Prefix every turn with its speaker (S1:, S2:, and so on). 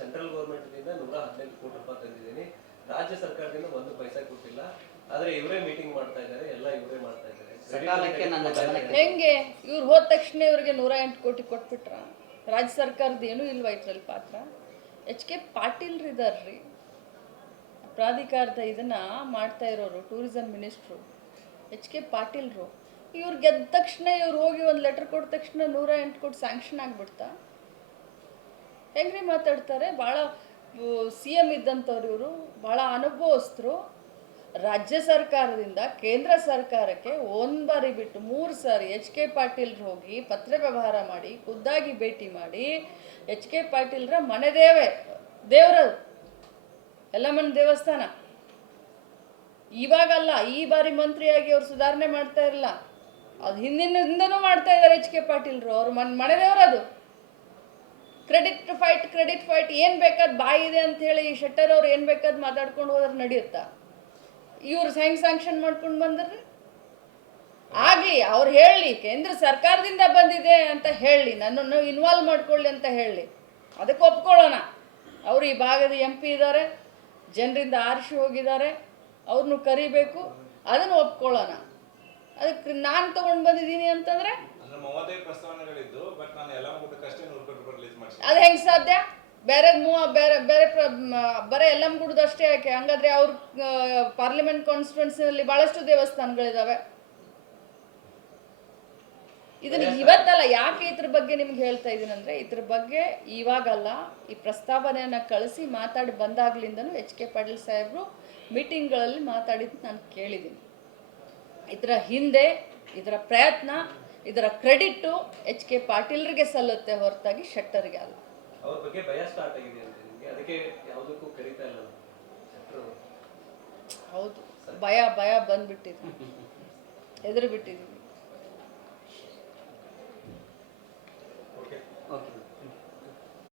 S1: Central government ದಿಂದ ನೂರ ಹದಿನೈದು ಕೋಟಿ ರೂಪಾಯಿ ತಂದಿದ್ದೀನಿ. ರಾಜ್ಯ ಸರ್ಕಾರದಿಂದ ಒಂದು ಪೈಸಾ ಕೊಟ್ಟಿಲ್ಲ. ಆದ್ರೆ ಇವರೇ ಮೀಟಿಂಗ್ ಮಾಡ್ತಾ ಇದ್ದಾರೆ ಎಲ್ಲ ಇವರೇ ಮಾಡ್ತಾ ಇದ್ದಾರೆ.
S2: ಸಕಾಲಕ್ಕೆ ನನ್ನ ಗಮನಕ್ಕೆ
S3: ಹೆಂಗೆ? ಇವ್ರು ಹೋದ ತಕ್ಷಣ ಇವ್ರಿಗೆ ನೂರ ಎಂಟು ಕೋಟಿ ಕೊಟ್ಬಿಟ್ರ. ರಾಜ್ಯ ಸರ್ಕಾರದ ಏನೂ ಇಲ್ವಾ ಇದ್ರಲ್ಲಿ ಪಾತ್ರ? ಎಚ್ ಕೆ ಪಾಟೀಲ್ ಇದಾರ್ರಿ ಪ್ರಾಧಿಕಾರದ ಇದನ್ನ ಮಾಡ್ತಾ ಇರೋರು ಟೂರಿಸಂ ಮಿನಿಸ್ಟ್ರು ಎಚ್ ಕೆ ಪಾಟೀಲ್ರು. ಇವ್ರು ಗೆದ್ದ ತಕ್ಷಣ ಇವ್ರು ಹೋಗಿ ಒಂದು ಲೆಟರ್ ಕೊಟ್ಟ ತಕ್ಷಣ ನೂರ ಎಂಟು ಕೋಟಿ ಸ್ಯಾಂಕ್ಷನ್ ಆಗ್ಬಿಡ್ತಾ? ಹೆಂಗ್ರಿ ಮಾತಾಡ್ತಾರೆ? ಭಾಳ ಸಿ ಎಂ ಇದ್ದಂಥವ್ರು ಇವರು, ಭಾಳ ಅನುಭವಸ್ಥರು. ರಾಜ್ಯ ಸರ್ಕಾರದಿಂದ ಕೇಂದ್ರ ಸರ್ಕಾರಕ್ಕೆ ಒಂದು ಬಾರಿ ಬಿಟ್ಟು ಮೂರು ಸಾರಿ ಎಚ್ ಕೆ ಪಾಟೀಲ್ರು ಹೋಗಿ ಪತ್ರ ವ್ಯವಹಾರ ಮಾಡಿ, ಖುದ್ದಾಗಿ ಭೇಟಿ ಮಾಡಿ ಎಚ್ ಕೆ ಪಾಟೀಲ್ರ ಮನೆ ದೇವೆ, ದೇವ್ರ ಎಲ್ಲಮ್ಮನ ದೇವಸ್ಥಾನ. ಇವಾಗಲ್ಲ, ಈ ಬಾರಿ ಮಂತ್ರಿಯಾಗಿ ಅವ್ರು ಸುಧಾರಣೆ ಮಾಡ್ತಾ ಇರಲ್ಲ. ಅದು ಹಿಂದಿನ ಹಿಂದನೂ ಮಾಡ್ತಾ ಇದ್ದಾರೆ ಎಚ್ ಕೆ ಪಾಟೀಲ್ರು ಅವ್ರ ಮನ್, ಮನೆ ದೇವ್ರದು ಕ್ರೆಡಿಟ್ ಫೈಟ್ ಏನು ಬೇಕಾದ್ ಬಾಯಿ ಇದೆ ಅಂತ ಹೇಳಿ ಶೆಟ್ಟರ್ ಅವ್ರು ಏನು ಬೇಕಾದ್ ಮಾತಾಡ್ಕೊಂಡು ಹೋದ್ರೆ ನಡೆಯುತ್ತಾ? ಇವ್ರು ಹೆಂಗೆ ಸ್ಯಾಂಕ್ಷನ್ ಮಾಡ್ಕೊಂಡು ಬಂದ್ರಿ ಆಗಲಿ, ಅವ್ರು ಹೇಳಿ, ಕೇಂದ್ರ ಸರ್ಕಾರದಿಂದ ಬಂದಿದೆ ಅಂತ ಹೇಳಿ, ನನ್ನನ್ನು ಇನ್ವಾಲ್ವ್ ಮಾಡ್ಕೊಳ್ಳಿ ಅಂತ ಹೇಳಿ. ಅದಕ್ಕೆ ಒಪ್ಕೊಳ್ಳೋಣ. ಅವರು ಈ ಭಾಗದ ಎಂ ಪಿ ಇದ್ದಾರೆ ಜನರಿಂದ ಆರಿಸಿ ಹೋಗಿದ್ದಾರೆ ಅವ್ರನ್ನು ಕರಿಬೇಕು, ಅದನ್ನು ಒಪ್ಕೊಳ್ಳೋಣ. ಅದಕ್ಕೆ ನಾನು ತಗೊಂಡು ಬಂದಿದ್ದೀನಿ ಅಂತಂದ್ರೆ?
S4: ಪ್ರಸ್ತಾವನೆಗಳಿದ್ದು ಬಟ್ ನಾನು ಎಲ್ಲ ಮುಗಿದಕ್ಕಷ್ಟೇ ನೂರು ಕೋಟಿ ರೂಪಾಯಿ ರಿಲೀಸ್ ಮಾಡಿಸಿ
S3: ಅದು ಹೆಂಗೆ ಸಾಧ್ಯ? ಬೇರೆ ಮೂವ ಬೇರೆ ಬೇರೆ ಬರೀ ಎಲ್ಲಮ್ಮಗುಡ್ದು ಅಷ್ಟೇ ಯಾಕೆ? ಹಂಗಾದ್ರೆ ಅವ್ರ ಪಾರ್ಲಿಮೆಂಟ್ ಕಾನ್ಸ್ಟಿಟ್ಯೂನ್ಸಿನಲ್ಲಿ ಬಹಳಷ್ಟು ದೇವಸ್ಥಾನಗಳಿದಾವೆ. ಇದನ್ನ ಇವತ್ತಲ್ಲ ಯಾಕೆ ಇದ್ರ ಬಗ್ಗೆ ನಿಮ್ಗೆ ಹೇಳ್ತಾ ಇದ್ದೀನಂದ್ರೆ ಇದ್ರ ಬಗ್ಗೆ ಇವಾಗಲ್ಲ ಈ ಪ್ರಸ್ತಾವನೆಯನ್ನ ಕಳಿಸಿ ಮಾತಾಡಿ ಬಂದಾಗ್ಲಿಂದನೂ ಎಚ್ ಕೆ ಪಾಟೀಲ್ ಸಾಹೇಬ್ರು ಮೀಟಿಂಗ್ಗಳಲ್ಲಿ ಮಾತಾಡಿದ್ದು ನಾನು ಕೇಳಿದ್ದೀನಿ ಇದರ ಹಿಂದೆ ಇದರ ಪ್ರಯತ್ನ ಇದರ ಕ್ರೆಡಿಟ್ಟು ಎಚ್ ಕೆ ಪಾಟೀಲ್ರಿಗೆ ಸಲ್ಲುತ್ತೆ ಹೊರತಾಗಿ ಶೆಟ್ಟರ್ಗೆ ಅಲ್ಲ.
S1: ಅವ್ರ ಬಗ್ಗೆ ಭಯ ಸ್ಟಾರ್ಟ್ ಆಗಿದೆ ಅಂತ ನಿಮಗೆ? ಅದಕ್ಕೆ ಯಾವುದಕ್ಕೂ ಕರೀತಾ ಇಲ್ಲ
S3: ಹೌದು. ಭಯ ಭಯ ಬಂದ್ಬಿಟ್ಟಿದೆ. ಬಿಟ್ಟಿತ್ತು ಓಕೆ
S2: ಓಕೆ